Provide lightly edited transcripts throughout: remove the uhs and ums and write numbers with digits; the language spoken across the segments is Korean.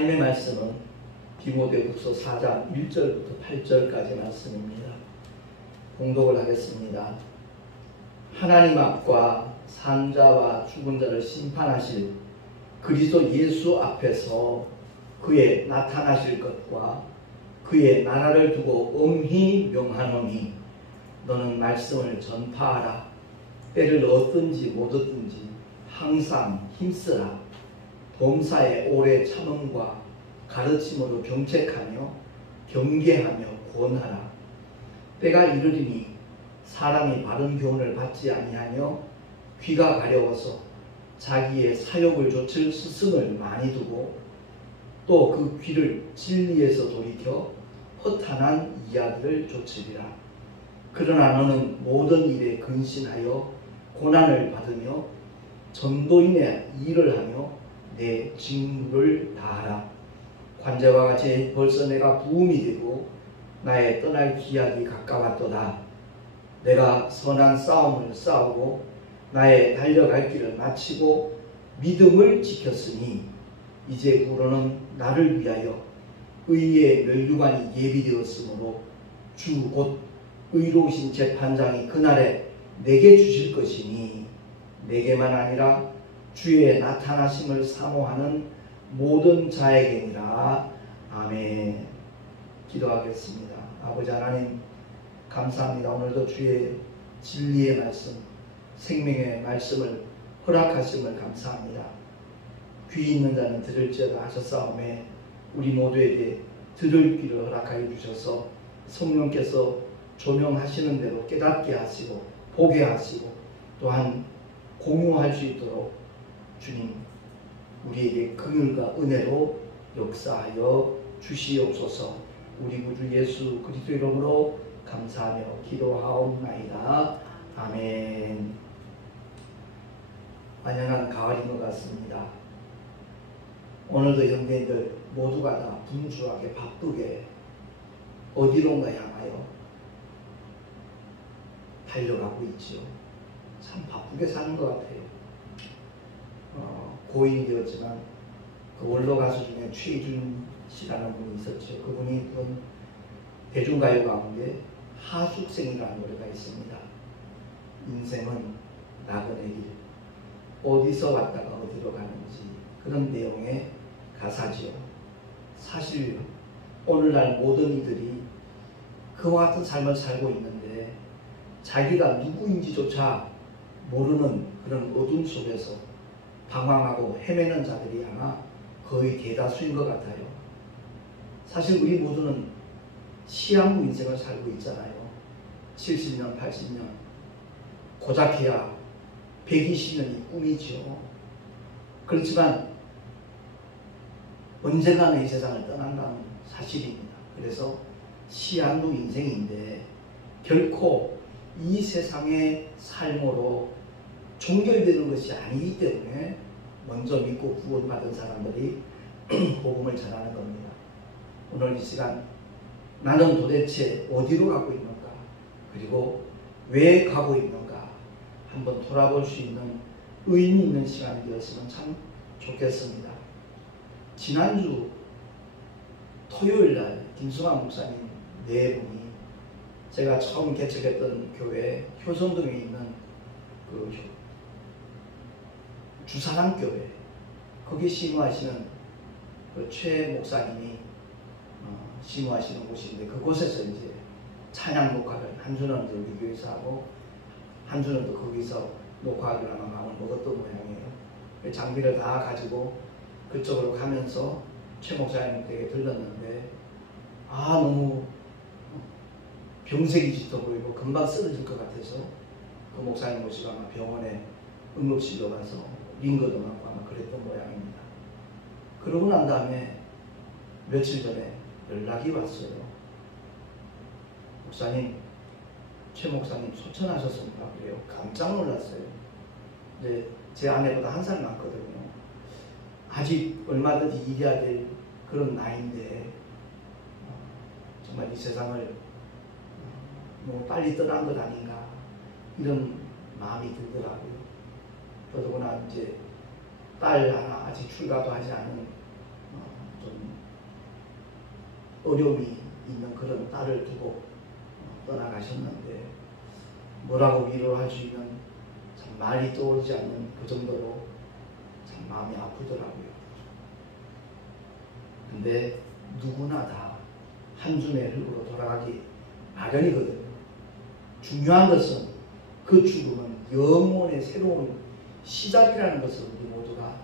하나님의 말씀은 디모데후서 4장 1절부터 8절까지 말씀입니다. 봉독을 하겠습니다. 하나님 앞과 산자와 죽은 자를 심판하실 그리스도 예수 앞에서 그의 나타나실 것과 그의 나라를 두고 엄히 명하노니 너는 말씀을 전파하라. 때를 얻든지 못 얻든지 항상 힘쓰라. 범사에 오래 참음과 가르침으로 경책하며 경계하며 권하라. 때가 이르리니 사람이 바른 교훈을 받지 아니하며 귀가 가려워서 자기의 사욕을 좇을 스승을 많이 두고 또 그 귀를 진리에서 돌이켜 허탄한 이야기를 좇으리라. 그러나 너는 모든 일에 근신하여 고난을 받으며 전도인의 일을 하며 내 직무를 다하라. 관제와 같이 벌써 내가 부음이 되고 나의 떠날 기약이 가까웠도다. 내가 선한 싸움을 싸우고 나의 달려갈 길을 마치고 믿음을 지켰으니 이제 후로는 나를 위하여 의의 멸류관이 예비되었으므로 주 곧 의로우신 재판장이 그날에 내게 주실 것이니 내게만 아니라 주의 나타나심을 사모하는 모든 자에게니라. 아멘. 기도하겠습니다. 아버지 하나님 감사합니다. 오늘도 주의 진리의 말씀, 생명의 말씀을 허락하심을 감사합니다. 귀 있는 자는 들을지어다 하셨사오매 우리 모두에게 들을 귀를 허락하여 주셔서 성령께서 조명하시는 대로 깨닫게 하시고 보게 하시고 또한 공유할 수 있도록 주님 우리에게 긍휼과 은혜로 역사하여 주시옵소서. 우리 구주 예수 그리스도 이름으로 감사하며 기도하옵나이다. 아멘. 완연한 가을인 것 같습니다. 오늘도 형제들 모두가 다 분주하게 바쁘게 어디론가 향하여 달려가고 있지요. 참 바쁘게 사는 것 같아요. 고인이 되었지만 그 원로 가수 중에 최준 씨라는 분이 있었죠. 그분이 부른 대중가요 가운데 하숙생이라는 노래가 있습니다. 인생은 나그네 길, 어디서 왔다가 어디로 가는지 그런 내용의 가사지요. 사실 오늘날 모든 이들이 그와 같은 삶을 살고 있는데 자기가 누구인지조차 모르는 그런 어둠 속에서 방황하고 헤매는 자들이 아마 거의 대다수인 것 같아요. 사실 우리 모두는 시한부 인생을 살고 있잖아요. 70년, 80년, 고작해야 120년이 꿈이지요. 그렇지만 언젠가는 이 세상을 떠난다는 사실입니다. 그래서 시한부 인생인데 결코 이 세상의 삶으로 종결되는 것이 아니기 때문에 먼저 믿고 구원받은 사람들이 복음을 전하는 겁니다. 오늘 이 시간 나는 도대체 어디로 가고 있는가, 그리고 왜 가고 있는가 한번 돌아볼 수 있는 의미 있는 시간이 되었으면 참 좋겠습니다. 지난주 토요일날 김승환 목사님 네 분이 제가 처음 개척했던 교회 효성동에 있는 그 주사랑교회 거기 심호하시는 그 최 목사님이 심호하시는 곳인데 그곳에서 이제 찬양 녹화를 한 주는 우리 교회에서 하고 한 주는 또 거기서 녹화하기로 아마 마음을 먹었던 모양이에요. 장비를 다 가지고 그쪽으로 가면서 최 목사님 댁에 들렀는데 너무 병색이 짙어 보이고 금방 쓰러질 것 같아서 그 목사님 모시고 아마 병원에 응급실로 가서 링거도 맞고 아마 그랬던 모양입니다. 그러고 난 다음에 며칠 전에 연락이 왔어요. 목사님, 최 목사님 소천하셨습니다. 그래요. 깜짝 놀랐어요. 이제 제 아내보다 한 살 많거든요. 아직 얼마든지 일해야 될 그런 나이인데 정말 이 세상을 너무 빨리 떠난 것 아닌가 이런 마음이 들더라고요. 더더구나 이제 딸 하나 아직 출가도 하지 않은 좀 어려움이 있는 그런 딸을 두고 떠나가셨는데 뭐라고 위로할 수 있는 참 말이 떠오르지 않는 그 정도로 참 마음이 아프더라고요. 근데 누구나 다 한줌의 흙으로 돌아가기 마련이거든요. 중요한 것은 그 죽음은 영혼의 새로운 시작이라는 것을 우리 모두가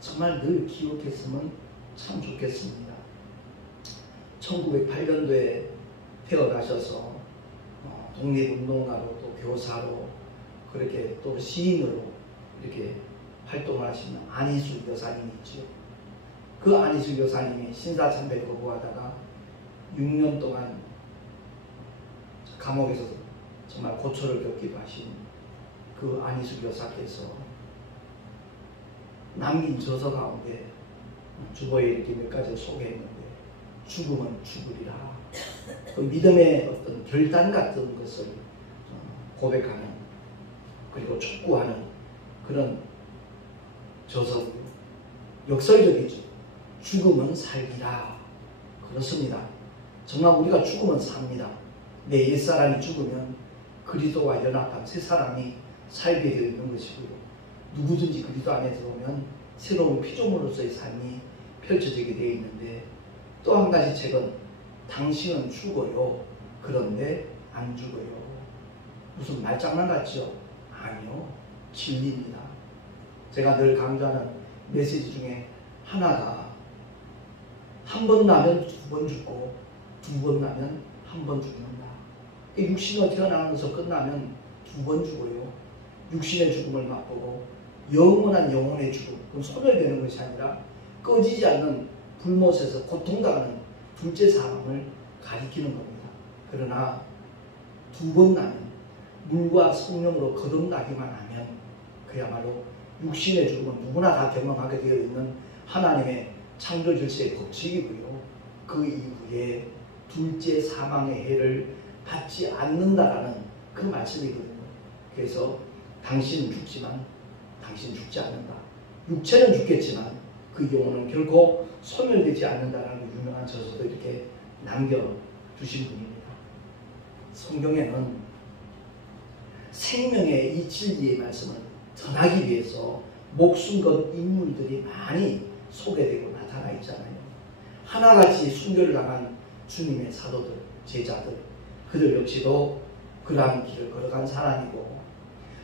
정말 늘 기억했으면 참 좋겠습니다. 1908년도에 태어나셔서 독립운동가로 또 교사로 그렇게 또 시인으로 이렇게 활동을 하시는 안희숙 여사님이 있죠. 그 안희숙 여사님이 신사참배 거부하다가 6년 동안 감옥에서 정말 고초를 겪기도 하신 그 안희숙 여사께서 남긴 저서 가운데 주보에 이렇게 몇 가지를 소개했는데 죽음은 죽으리라. 그 믿음의 어떤 결단 같은 것을 고백하는 그리고 촉구하는 그런 저서고요. 역설적이죠. 죽음은 살기라. 그렇습니다. 정말 우리가 죽으면 삽니다. 내 옛사람이 죽으면 그리스도와 연합한 새 사람이 살게 되어 있는 것이고요. 누구든지 그리스도 안에 들어오면 새로운 피조물로서의 삶이 펼쳐지게 되어 있는데 또 한 가지 책은 당신은 죽어요. 그런데 안 죽어요. 무슨 말장난 같죠? 아니요. 진리입니다. 제가 늘 강조하는 메시지 중에 하나가 한 번 나면 두 번 죽고 두 번 나면 한 번 죽는다. 육신으로 태어나면서 끝나면 두 번 죽어요. 육신의 죽음을 맛보고 영원한 영혼의 죽음, 그건 소멸되는 것이 아니라 꺼지지 않는 불못에서 고통당하는 둘째 사망을 가리키는 겁니다. 그러나 두 번 나면 물과 성령으로 거듭나기만 하면 그야말로 육신의 죽음은 누구나 다 경험하게 되어 있는 하나님의 창조 질서의 법칙이고요. 그 이후에 둘째 사망의 해를 받지 않는다라는 그 말씀이거든요. 그래서 당신은 죽지만 당신은 죽지 않는다. 육체는 죽겠지만 그 영혼은 결코 소멸되지 않는다라는 유명한 저서도 이렇게 남겨주신 분입니다. 성경에는 생명의 이 진리의 말씀을 전하기 위해서 목숨 건 인물들이 많이 소개되고 나타나 있잖아요. 하나같이 순교를 당한 주님의 사도들, 제자들, 그들 역시도 그러한 길을 걸어간 사람이고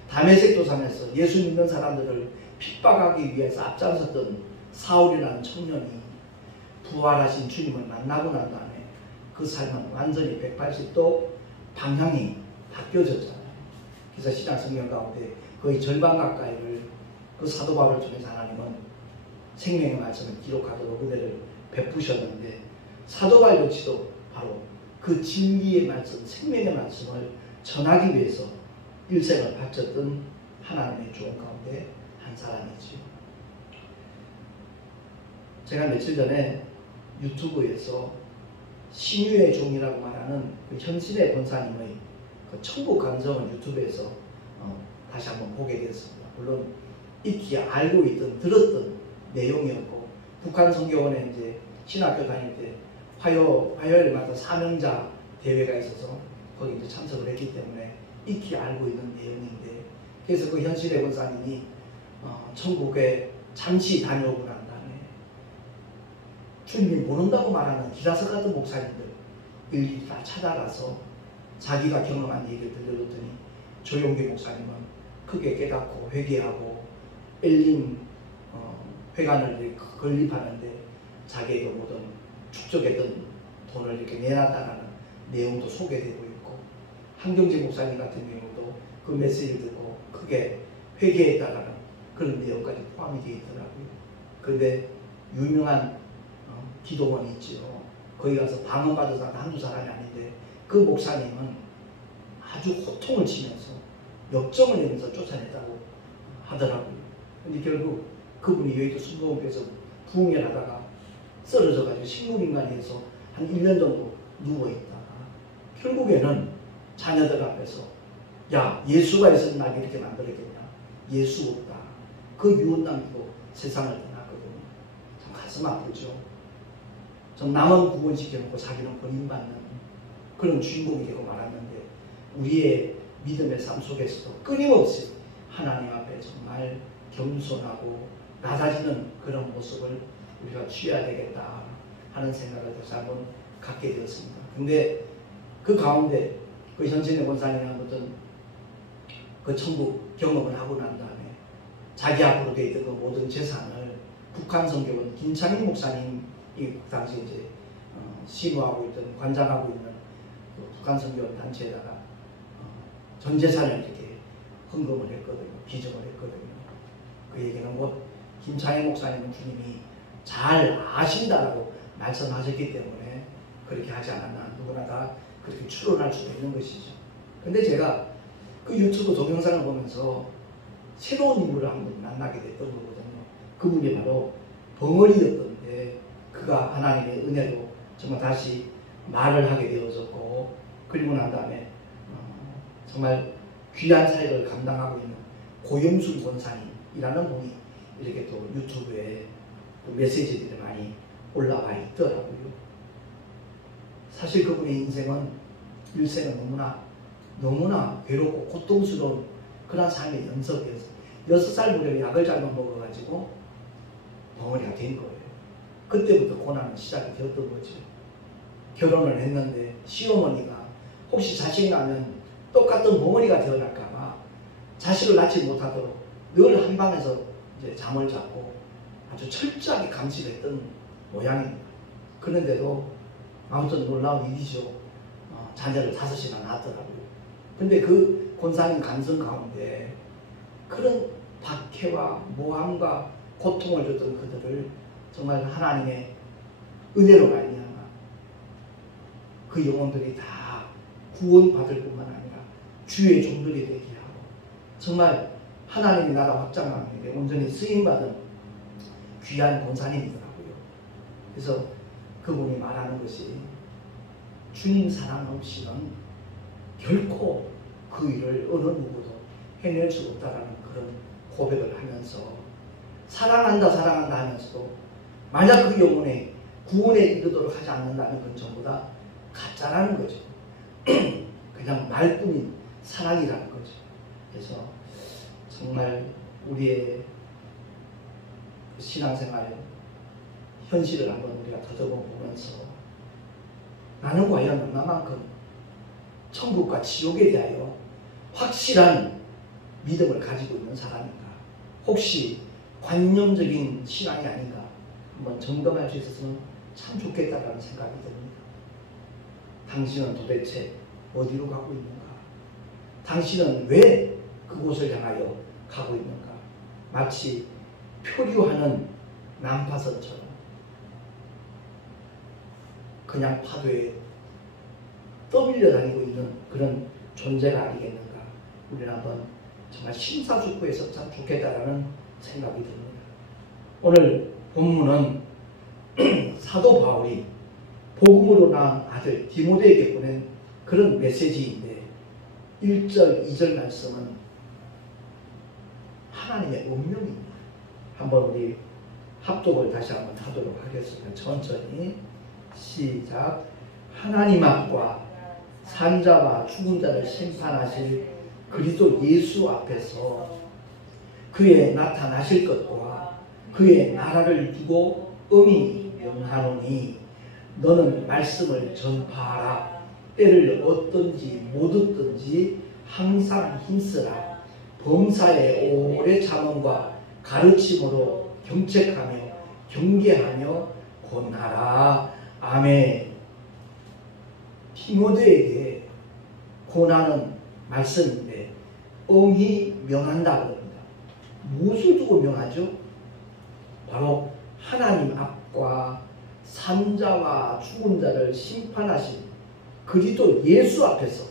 다메섹 도상에서 예수 믿는 사람들을 핍박하기 위해서 앞장섰던 사울이라는 청년이 부활하신 주님을 만나고 난 다음에 그 삶은 완전히 180도 방향이 바뀌어졌잖아요. 그래서 신약 성경 가운데 거의 절반 가까이를 그 사도 바울을 통해서 하나님은 생명의 말씀을 기록하도록 은혜를 베푸셨는데 사도 바울 역시도 바로 그 진리의 말씀, 생명의 말씀을 전하기 위해서 일생을 바쳤던 하나님의 종 가운데 한 사람이지요. 제가 며칠 전에 유튜브에서 신유의 종이라고 말하는 그 현신의 권사님의 그 천국 감정을 유튜브에서 다시 한번 보게 되었습니다. 물론 익히 알고 있던 들었던 내용이었고 북한 선교원에 이제 신학교 다닐 때 화요일마다 사명자 대회가 있어서 거기 이제 참석을 했기 때문에 익히 알고 있는 내용인데 그래서 그 현신의 권사님이 천국에 잠시 다녀오고 난 다음에 주님이 모른다고 말하는 기라석 같은 목사님들 일일이 다 찾아가서 자기가 경험한 얘기를 들려줬더니 조용기 목사님은 크게 깨닫고 회개하고 엘림 회관을 건립하는데 자기가 모든 축적했던 돈을 이렇게 내놨다는 내용도 소개되고 있고 한경재 목사님 같은 경우도 그 메시지를 듣고 크게 회개했다라는 그런 내용까지 포함이 되어 있더라고요. 그런데 유명한 기도원이 있지요. 거기 가서 방언받은 사람 한두 사람이 아닌데 그 목사님은 아주 호통을 치면서 역정을 내면서 쫓아냈다고 하더라고요. 근데 결국 그분이 여의도 순복음교회에서 부흥회를 하다가 쓰러져가지고 식물인간이 돼서 한 1년 정도 누워있다가 결국에는 자녀들 앞에서 야 예수가 있으면 날 이렇게 만들었겠냐. 예수 없다. 그 유언 남기고 세상을 떠났거든요. 참 가슴 아프죠. 좀 남은 구원시켜놓고 자기는 버림받는 그런 주인공이 되고 말았는데, 우리의 믿음의 삶 속에서도 끊임없이 하나님 앞에 정말 겸손하고 낮아지는 그런 모습을 우리가 취해야 되겠다 하는 생각을 다시 한번 갖게 되었습니다. 근데 그 가운데 그 현진의 권사님이 어떤 그 천국 경험을 하고 난 다음에 자기 앞으로 돼 있던 그 모든 재산을 북한 선교원 김창인 목사님이 그 당시 이제 심우하고 있던 관장하고 있는 그 북한 선교원 단체에다가 전 재산을 이렇게 헌금을 했거든요. 기증을 했거든요. 그 얘기는 곧 김창인 목사님은 주님이 잘 아신다라고 말씀하셨기 때문에 그렇게 하지 않았나, 누구나 다 그렇게 추론할 수도 있는 것이죠. 근데 제가 그 유튜브 동영상을 보면서 새로운 인물을 한 분 만나게 됐던 거거든요. 그분이 바로 벙어리였던데, 그가 하나님의 은혜로 정말 다시 말을 하게 되어졌고, 그리고 난 다음에 정말 귀한 사역을 감당하고 있는 고영순 권사님이라는 분이 이렇게 또 유튜브에 또 메시지들이 많이 올라와 있더라고요. 사실 그분의 인생은 일생은 너무나 괴롭고 고통스러운 그런 삶의 연속이었어요. 6살 무렵에 약을 잘못 먹어가지고 벙어리가 된 거예요. 그때부터 고난은 시작이 되었던 거죠. 결혼을 했는데 시어머니가 혹시 자식이 나면 똑같은 벙어리가 되어날까봐 자식을 낳지 못하도록 늘 한방에서 이제 잠을 자고 아주 철저하게 감시했던 모양입니다. 그런데도 아무튼 놀라운 일이죠. 자녀를 5이나 낳았더라고요. 근데 그 권사님 감성 가운데 그런 박해와 모함과 고통을 줬던 그들을 정말 하나님의 은혜로 말미암아 그 영혼들이 다 구원받을 뿐만 아니라 주의 종들이 되게 하고 정말 하나님의 나라 확장하는 데 온전히 쓰임받은 귀한 권사님이더라고요. 그래서 그분이 말하는 것이 주님 사랑 없이는 결코 그 일을 어느 누구도 해낼 수 없다라는 그런 고백을 하면서 사랑한다 하면서도 만약 그 영혼의 구원에 이르도록 하지 않는다면 그건 전부 다 가짜라는 거죠. 그냥 말뿐인 사랑이라는 거죠. 그래서 정말 우리의 신앙생활 현실을 한번 우리가 더듬어보면서 나는 과연 얼마만큼 천국과 지옥에 대하여 확실한 믿음을 가지고 있는 사람인가, 혹시 관념적인 신앙이 아닌가 한번 점검할 수 있었으면 참 좋겠다라는 생각이 듭니다. 당신은 도대체 어디로 가고 있는가? 당신은 왜 그곳을 향하여 가고 있는가? 마치 표류하는 난파선처럼 그냥 파도에 떠밀려 다니고 있는 그런 존재가 아니겠는가? 우리는 한번 정말 심사숙고해서 참 좋겠다라는 생각이 듭니다. 오늘 본문은 사도 바울이 복음으로 낳은 아들 디모데에게 보낸 그런 메시지인데 1절, 2절 말씀은 하나님의 운명입니다. 한번 우리 합독을 다시 한번 하도록 하겠습니다. 천천히 시작. 하나님 앞과 산자와 죽은 자를 심판하실 그리스도 예수 앞에서 그의 나타나실 것과 그의 나라를 두고 엄히 명하노니 너는 말씀을 전파하라. 때를 얻든지 못 얻든지 항상 힘쓰라. 범사의 오래 참음과 가르침으로 경책하며 경계하며 권하라. 아멘. 디모데에게 권하는 말씀인데 엄히 명한다 그럽니다. 무엇을 두고 명하죠? 바로 하나님 앞과 산자와 죽은 자를 심판하신 그리스도 예수 앞에서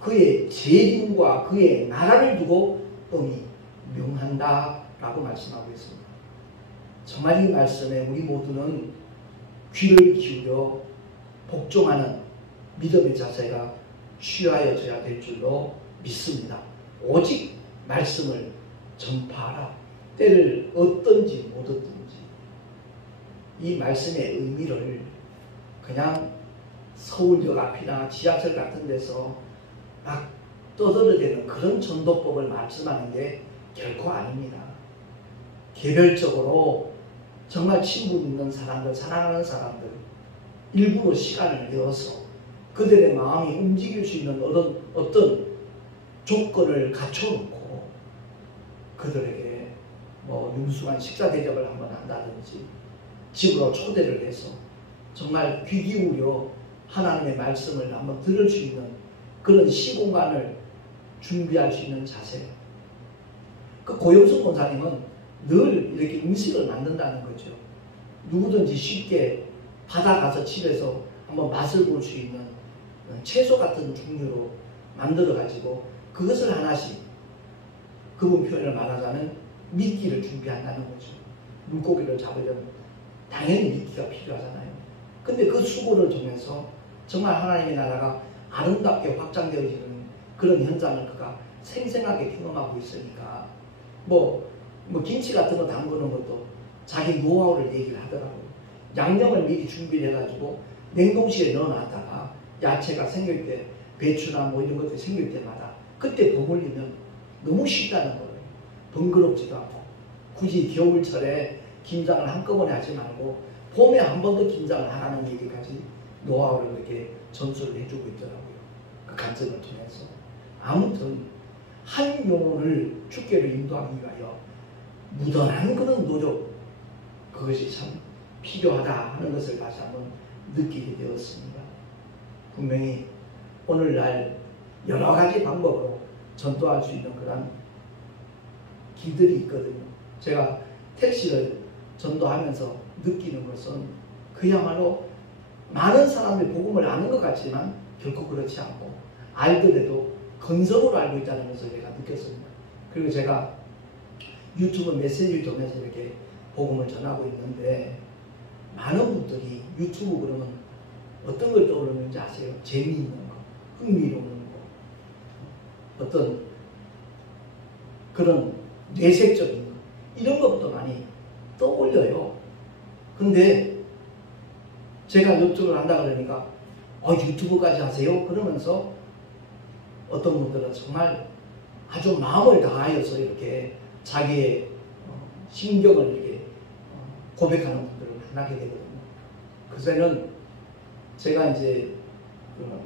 그의 재림과 그의 나라를 두고 엄히 명한다라고 말씀하고 있습니다. 정말 이 말씀에 우리 모두는 귀를 기울여 복종하는 믿음의 자세가 취하여져야 될 줄로 믿습니다. 오직 말씀을 전파하라. 때를 얻든지 못 얻든지 이 말씀의 의미를 그냥 서울역 앞이나 지하철 같은 데서 막 떠들어대는 그런 전도법을 말씀하는 게 결코 아닙니다. 개별적으로 정말 친분 있는 사람들, 사랑하는 사람들 일부러 시간을 내어서 그들의 마음이 움직일 수 있는 어떤 조건을 갖춰놓고 그들에게 뭐 융숭한 식사 대접을 한번 한다든지 집으로 초대를 해서 정말 귀 기울여 하나님의 말씀을 한번 들을 수 있는 그런 시공간을 준비할 수 있는 자세. 그 고영숙 권사님은 늘 이렇게 음식을 만든다는 거죠. 누구든지 쉽게 받아가서 집에서 한번 맛을 볼 수 있는 채소 같은 종류로 만들어가지고 그것을 하나씩 그분 표현을 말하자면 미끼를 준비한다는 거죠. 물고기를 잡으려면 당연히 미끼가 필요하잖아요. 근데 그 수고를 통해서 정말 하나님의 나라가 아름답게 확장되어지는 그런 현장을 그가 생생하게 경험하고 있으니까 뭐 김치 같은 거 담그는 것도 자기 노하우를 얘기를 하더라고요. 양념을 미리 준비를 해가지고 냉동실에 넣어놨다가 야채가 생길 때 배추나 뭐 이런 것들이 생길 때마다 그때 버무리면 너무 쉽다는 거예요. 번거롭지도 않고 굳이 겨울철에 김장을 한꺼번에 하지 말고 봄에 한 번 더 김장을 하라는 얘기까지 노하우를 이렇게 전수를 해주고 있더라고요. 그 간증을 통해서. 아무튼 한 영혼을 주께로 인도하기 위하여 무던한 그런 노력 그것이 참 필요하다 하는 것을 다시 한번 느끼게 되었습니다. 분명히 오늘날 여러 가지 방법으로 전도할 수 있는 그런 길들이 있거든요. 제가 택시를 전도하면서 느끼는 것은 그야말로 많은 사람들이 복음을 아는 것 같지만 결코 그렇지 않고 알더라도 건성으로 알고 있다는 것을 제가 느꼈습니다. 그리고 제가 유튜브 메시지를 통해서 이렇게 복음을 전하고 있는데 많은 분들이 유튜브 그러면 어떤 걸 떠오르는지 아세요? 재미있는 거, 흥미로운 거, 어떤 그런 뇌색적인 거 이런 것부터 많이 떠올려요. 근데 제가 유튜브를 한다 그러니까 유튜브까지 하세요? 그러면서 어떤 분들은 정말 아주 마음을 다하여서 이렇게 자기의 심경을 이렇게 고백하는 분들을 만나게 되거든요. 그새는 제가 이제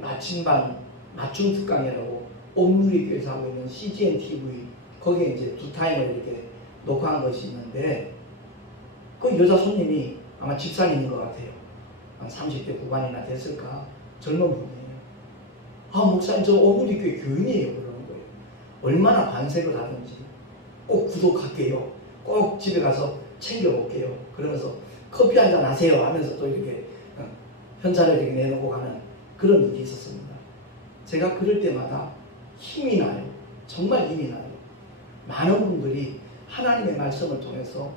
나침반 맞춤 특강이라고 옴누리교에서 하고 있는 CGN TV 거기에 이제 2타임을 이렇게 녹화한 것이 있는데 그 여자 손님이 아마 집사님인 것 같아요. 한 30대 후반이나 됐을까? 젊은 분이에요. 목사님 저 옴누리교회 교인이에요. 그러는 거예요. 얼마나 반색을 하든지 꼭 구독할게요. 꼭 집에 가서 챙겨올게요. 그러면서 커피 한잔 하세요 하면서 또 이렇게 현찰을 이렇게 내놓고 가는 그런 일이 있었습니다. 제가 그럴 때마다 힘이 나요. 정말 힘이 나요. 많은 분들이 하나님의 말씀을 통해서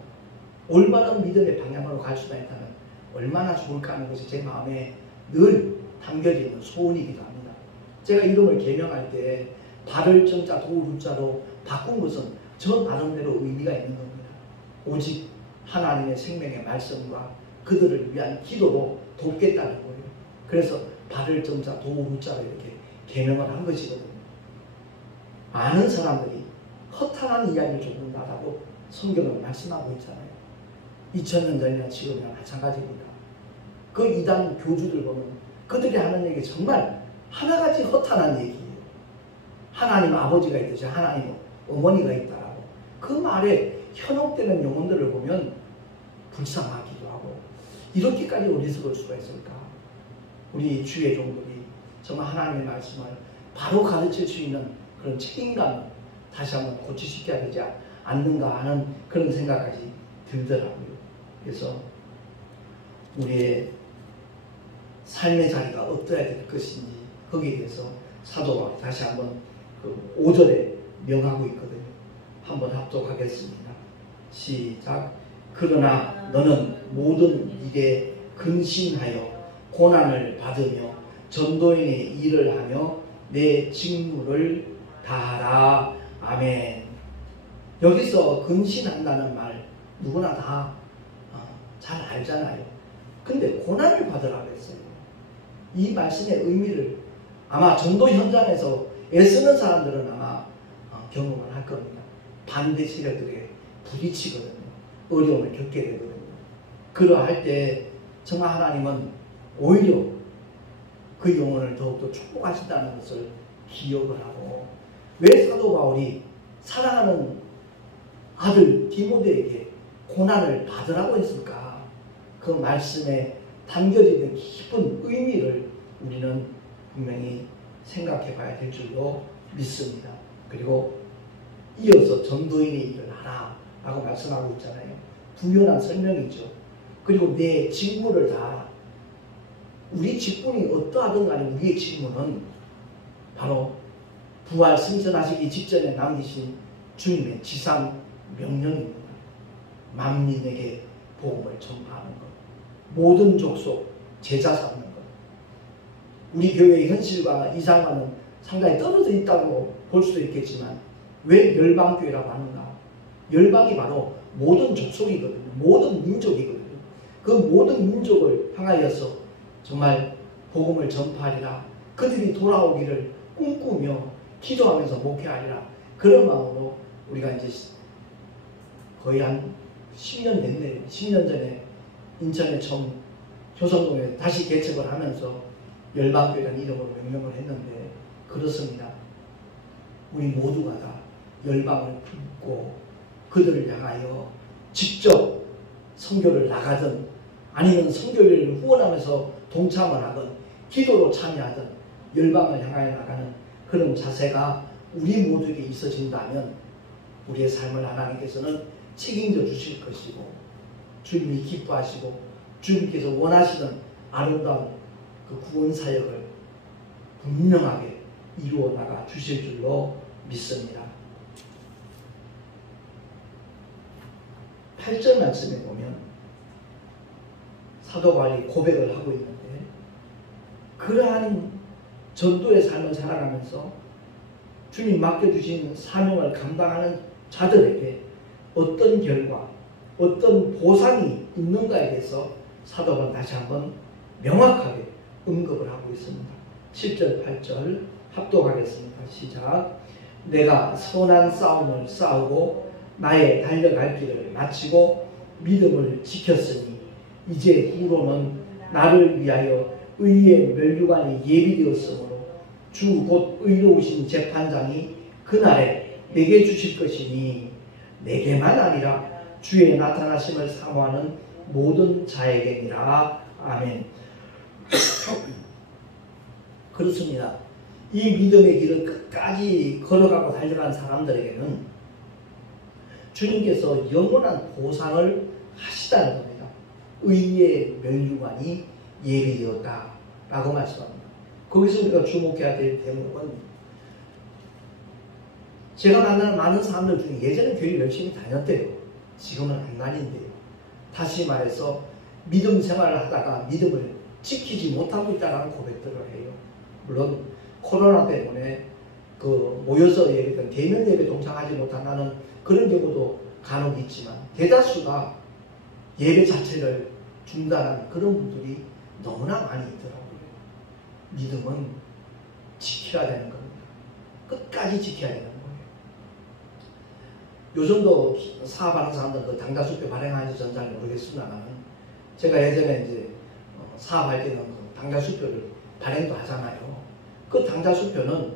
올바른 믿음의 방향으로 갈 수가 있다면 얼마나 좋을까 하는 것이 제 마음에 늘 담겨져 있는 소원이기도 합니다. 제가 이름을 개명할 때 발을 정자 도울 후자로 바꾼 것은 저 나름대로 의미가 있는 겁니다. 오직 하나님의 생명의 말씀과 그들을 위한 기도로 돕겠다는 거예요. 그래서 발을 정자 도울 후자로 이렇게 개명을 한 것이거든요. 많은 사람들이 허탄한 이야기를 쫓는다라고 성경은 말씀하고 있잖아요. 2000년 전이나 지금이나 마찬가지입니다. 그 이단 교주들 보면 그들이 하는 얘기 정말 하나같이 허탄한 얘기예요. 하나님 아버지가 있듯이 하나님 어머니가 있다라고. 그 말에 현혹되는 영혼들을 보면 불쌍하기도 하고 이렇게까지 어리석을 수가 있을까? 우리 주의 종들이 정말 하나님의 말씀을 바로 가르칠 수 있는 그런 책임감을 다시 한번 고치시켜야 되지 않는가 하는 그런 생각까지 들더라고요. 그래서 우리의 삶의 자리가 어떠해야 될 것인지 거기에 대해서 사도 바울이 다시 한번 그 5절에 명하고 있거든요. 한번 합독하겠습니다. 시작. 그러나 너는 모든 일에 근신하여 고난을 받으며 전도인의 일을 하며 내 직무를 다하라. 아멘. 여기서 근신한다는 말 누구나 다 잘 알잖아요. 근데 고난을 받으라 그랬어요. 이 말씀의 의미를 아마 전도 현장에서 애쓰는 사람들은 아마 경험을 할 겁니다. 반대 세력들에게 부딪히거든요. 어려움을 겪게 되거든요. 그러할 때 정말 하나님은 오히려 그 영혼을 더욱더 축복하신다는 것을 기억을 하고, 왜 사도 바울이 사랑하는 아들 디모데에게 고난을 받으라고 했을까? 그 말씀에 담겨져 있는 깊은 의미를 우리는 분명히 생각해 봐야 될 줄로 믿습니다. 그리고 이어서 전도인의 일을 하라 라고 말씀하고 있잖아요. 부연한 설명이죠. 그리고 내 직무를 다, 우리 직분이 어떠하든 간에 우리의 직무는 바로 부활 승천하시기 직전에 남기신 주님의 지상 명령입니다. 만민에게 복음을 전파하는 것, 모든 족속 제자 삼는 것. 우리 교회의 현실과 이상과는 상당히 떨어져 있다고 볼 수도 있겠지만, 왜 열방교회라고 하는가? 열방이 바로 모든 족속이거든요. 모든 민족이거든요. 그 모든 민족을 향하여서 정말 복음을 전파하리라, 그들이 돌아오기를 꿈꾸며 기도하면서 목회하리라, 그런 마음으로 우리가 이제 거의 한 10년 됐네요. 10년 전에 인천에 처음 효성동에 다시 개척을 하면서 열방교회라는 이름으로 명명을 했는데, 그렇습니다. 우리 모두가 다 열방을 품고 그들을 향하여 직접 선교를 나가든 아니면 선교를 후원하면서 동참을 하든 기도로 참여하든 열방을 향하여 나가는 그런 자세가 우리 모두에게 있어진다면 우리의 삶을 하나님께서는 책임져 주실 것이고, 주님이 기뻐하시고 주님께서 원하시는 아름다운 그 구원 사역을 분명하게 이루어 나가 주실 줄로 믿습니다. 8절 말씀에 보면 사도 바울이 고백을 하고 있는데, 그러한 전도의 삶을 살아가면서 주님 맡겨주신 사명을 감당하는 자들에게 어떤 결과, 어떤 보상이 있는가에 대해서 사도 바울은 다시 한번 명확하게 언급을 하고 있습니다. 7절, 8절 합독하겠습니다. 시작. 내가 선한 싸움을 싸우고 나의 달려갈 길을 마치고 믿음을 지켰으니 이제 후로는 나를 위하여 의의 면류관이 예비되었으므로 주 곧 의로우신 재판장이 그날에 내게 주실 것이니 내게만 아니라 주의 나타나심을 사모하는 모든 자에게니라. 아멘. 그렇습니다. 이 믿음의 길을 끝까지 걸어가고 달려간 사람들에게는 주님께서 영원한 보상을 하시다는 겁니다. 의의 면류관이 예비되었다라고 말씀합니다. 거기서 우리가 주목해야 될 대목은, 제가 만나는 많은 사람들 중에 예전에 교회 열심히 다녔대요. 지금은 안 다닌대요. 다시 말해서 믿음 생활을 하다가 믿음을 지키지 못하고 있다는 고백들을 해요. 물론 코로나 때문에 모여서 예배든 대면 예배 동참하지 못한다는 그런 경우도 간혹 있지만, 대다수가 예배 자체를 중단하는 그런 분들이 너무나 많이 있더라고요. 믿음은 지켜야 되는 겁니다. 끝까지 지켜야 되는 거예요. 요즘도 사업하는 사람들 그 당자수표 발행하는지 전 잘 모르겠습니다만, 제가 예전에 이제 사업할 때는 그 당자수표를 발행도 하잖아요. 그 당자수표는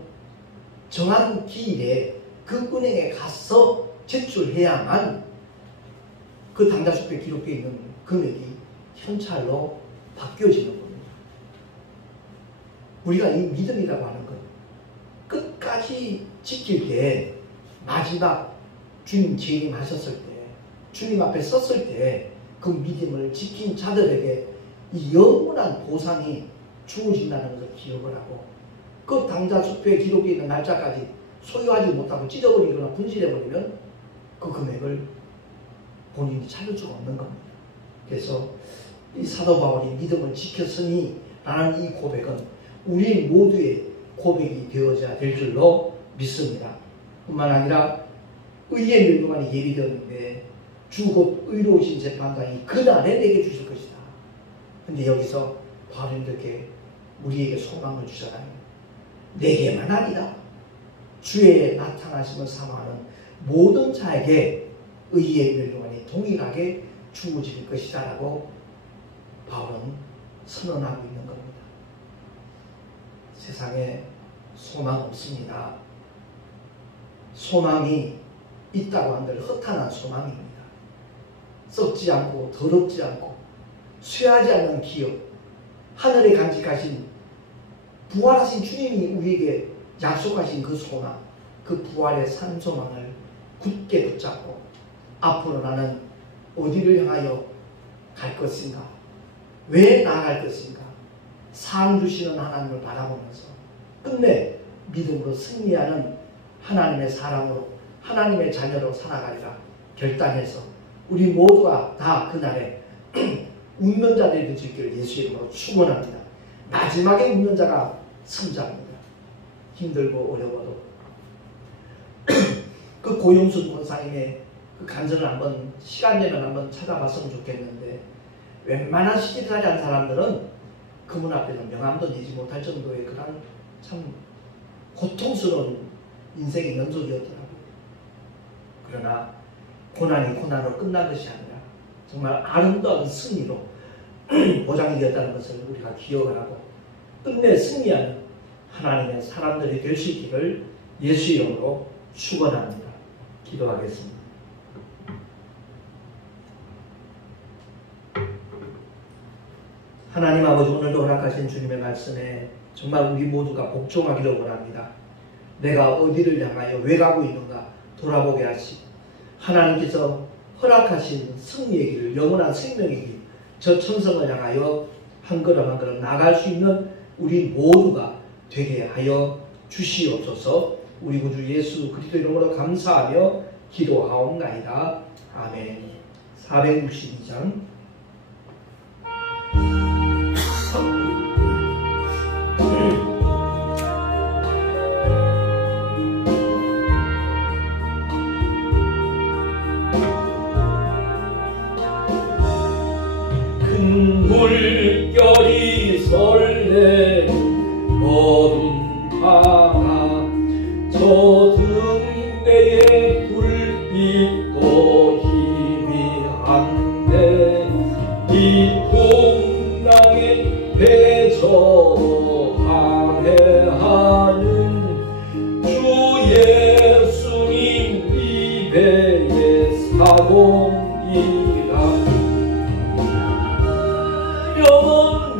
정한 기일에 그 은행에 가서 제출해야만 그 당자수표에 기록되어 있는 금액이 현찰로 바뀌어지는 겁니다. 우리가 이 믿음이라고 하는 것, 끝까지 지킬 때, 마지막 주님 재림하셨을 때, 주님 앞에 섰을 때 그 믿음을 지킨 자들에게 이 영원한 보상이 주어진다는 것을 기억을 하고, 그 당자수표에 기록되어 있는 날짜까지 소유하지 못하고 찢어버리거나 분실해버리면 그 금액을 본인이 찾을 수가 없는 겁니다. 그래서 이 사도 바울이 믿음을 지켰으니 라는 이 고백은 우리 모두의 고백이 되어져야 될 줄로 믿습니다. 뿐만 아니라 의의 면류관이 예비되었는데 주 곧 의로우신 재판장이 그날에 내게 주실 것이다. 근데 여기서 바울은 이렇게 우리에게 소망을 주잖아요. 내게만 아니라 주의 나타나심을 사모하는 모든 자에게 의의 멸류관이 동일하게 주어질 것이다 라고 바울은 선언하고 있는 겁니다. 세상에 소망 없습니다. 소망이 있다고 한들 허탄한 소망입니다. 썩지 않고 더럽지 않고 쇠하지 않는 기업, 하늘에 간직하신 부활하신 주님이 우리에게 약속하신 그 소망, 그 부활의 산 소망을 굳게 붙잡고 앞으로 나는 어디를 향하여 갈 것인가, 왜 나아갈 것인가, 상 주시는 하나님을 바라보면서 끝내 믿음으로 승리하는 하나님의 사람으로, 하나님의 자녀로 살아가리라 결단해서 우리 모두가 다 그날에 웃는 자들이 되실 길을 예수의 이름으로 축원합니다. 마지막에 웃는 자가 승자입니다. 힘들고 어려워도 그 고용순 권사님의 그 간증을 한번 시간 되면 한번 찾아봤으면 좋겠는데, 웬만한 시집살이 한 사람들은 그분 앞에서 명함도 내지 못할 정도의 그런 참 고통스러운 인생의 연속이었더라고요. 그러나 고난이 고난으로 끝난 것이 아니라 정말 아름다운 승리로 보장이 되었다는 것을 우리가 기억을 하고 끝내 승리하는 하나님의 사람들이 될 수 있기를 예수의 이름으로 축원합니다. 기도하겠습니다. 하나님 아버지, 오늘도 허락하신 주님의 말씀에 정말 우리 모두가 복종하기를 원합니다. 내가 어디를 향하여 왜 가고 있는가 돌아보게 하시고, 하나님께서 허락하신 승리의 길, 영원한 생명의 길, 저 천성을 향하여 한 걸음 한 걸음 나갈 수 있는 우리 모두가 되게 하여 주시옵소서. 우리 구주 예수 그리스도 이름으로 감사하며 기도하옵나이다. 아멘. 462장 큰 물결이 설레는 어둠 바다, 저 등대의 불빛도 희미한데 이 풍랑의 배저 항해하는 주 예수님 이 배의 사공이라.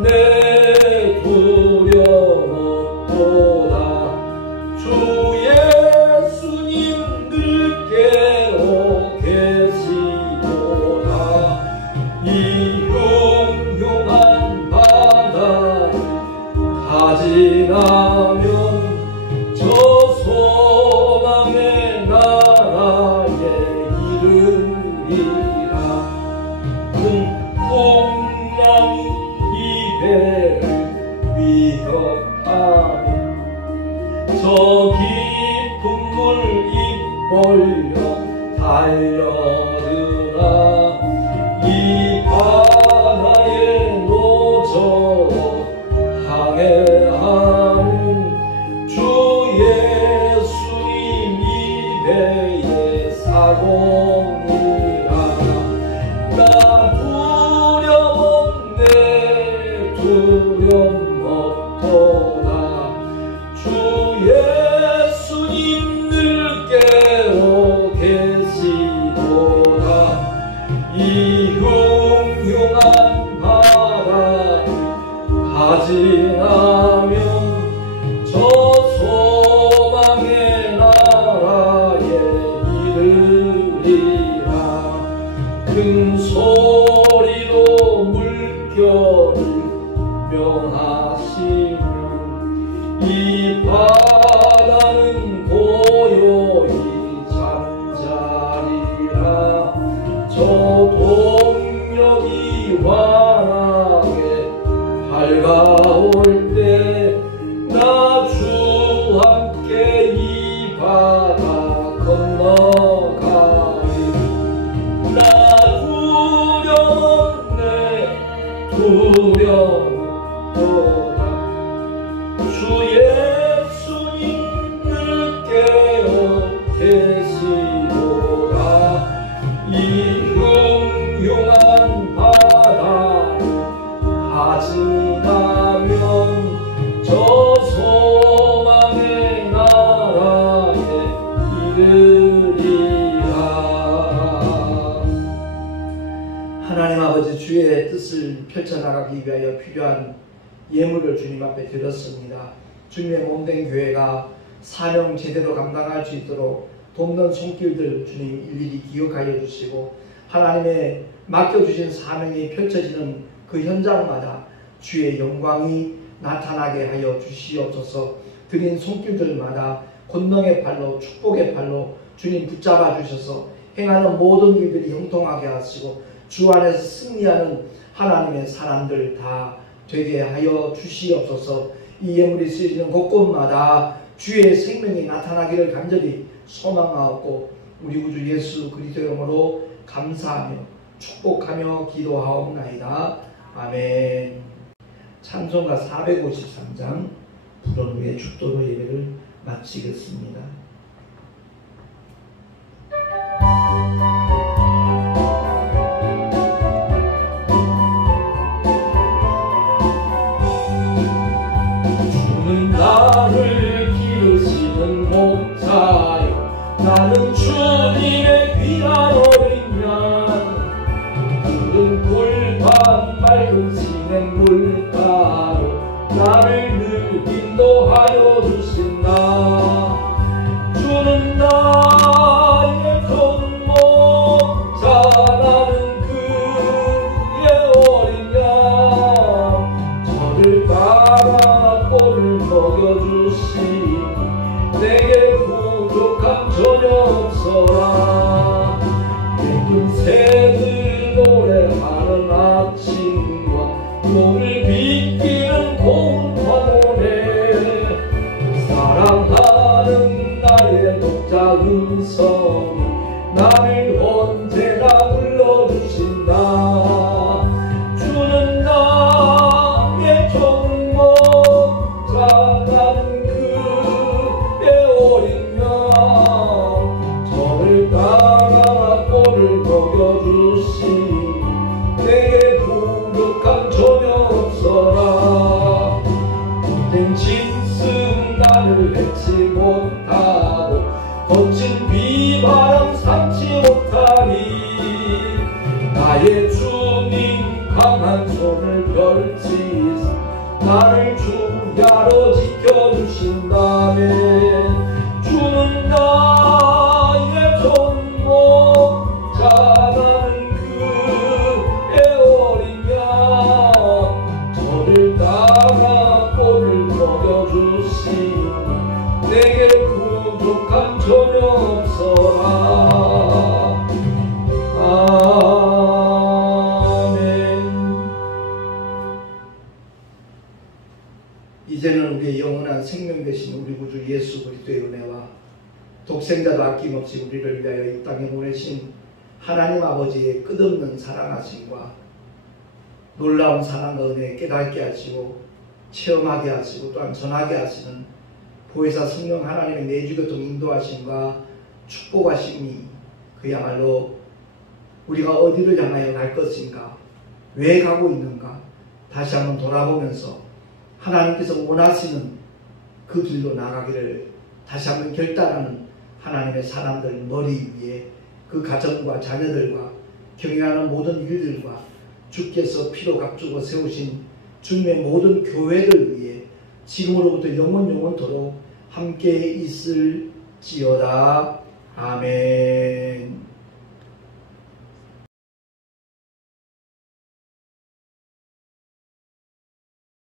내 두려움 없도다. 주 예수님 늘 깨어 계시도다. 이 흉흉한 바다 다 지나면 저 소망의 나라에 이르리라. 큰 풍랑이 배를 위협하며 저 깊은 물 입벌려 달려들어 이 바다에 노저 항해하는 주 예수님 이 배의 사공이라. 나 두려움 없도다. 주 예수님 늘 깨어 계시도다. 이 흉흉한 바다 다 지나면 저 소망의 나라에 이르리라. 큰 소리로 물결을 명하시며 이 바다는 고요히 잠자리라. 저 동력이 환하게 밝아올 때 나 주 함께 이 바다 건너가리. 나 두려움 없도다. 주 주의 뜻을 펼쳐나가기 위하여 필요한 예물을 주님 앞에 드렸습니다. 주님의 몸된 교회가 사명 제대로 감당할 수 있도록 돕는 손길들 주님 일일이 기억하여 주시고, 하나님의 맡겨주신 사명이 펼쳐지는 그 현장마다 주의 영광이 나타나게 하여 주시옵소서. 드린 손길들마다 권능의 팔로, 축복의 팔로 주님 붙잡아 주셔서 행하는 모든 일들이 형통하게 하시고 주 안에서 승리하는 하나님의 사람들 다 되게 하여 주시옵소서. 이 예물이 쓰여지는 곳곳마다 주의 생명이 나타나기를 간절히 소망하옵고 우리 구주 예수 그리스도의 이름으로 감사하며 축복하며 기도하옵나이다. 아멘. 찬송가 453장 부른 후에 축도로 예배를 마치겠습니다. 주는 나를 기르시는 목자요, 나는 주님의 귀한 어린 양. 푸른 돌판 맑은 진행 물가로 나를 늘 인도하여 주신다. 주는 나의 전목자, 나는 그의 어린 양. 저를 따라 꼴을 먹여주시니 내게 부족함 전혀 없어라. 예쁜 새들 노래하는 아침과 몸을 비끼는 고운 황혼에 사랑하는 나의 목자 음성이 나를 언제나 불러주신다. 주는 나의 종목자, 나는 그의 어린 양. 저를 따라 꼴을 먹여주시니 내게 부족함 전혀 없어라. 된 짐승 나를 뱉지 못하고 거친 비바람 삼지 못하니 나의 주님 강한 손을 펼치사 나를 주야로 지켜주신다면 주는 나의 전목자, 나는 그의 어린 양. 저를 따라 꼴을 먹여주시니 내게 부족함 전혀 없어라. 아멘. 이제는 우리의 영원한 생명 되신 우리 구주 예수 그리스도의 은혜와 독생자도 아낌없이 우리를 위하여 이 땅에 보내신 하나님 아버지의 끝없는 사랑하심과 놀라운 사랑과 은혜에 깨닫게 하시고 체험하게 하시고 또한 전하게 하시는 보혜사 성령 하나님의 내주교통 인도하심과 축복하심이 그야말로 우리가 어디를 향하여 갈 것인가, 왜 가고 있는가 다시 한번 돌아보면서 하나님께서 원하시는 그 길로 나가기를 다시 한번 결단하는 하나님의 사람들 머리 위에 그 가정과 자녀들과 경영하는 모든 일들과 주께서 피로 값주고 세우신 주님의 모든 교회를 위해 지금으로부터 영원토록 함께 있을지어다. 아멘.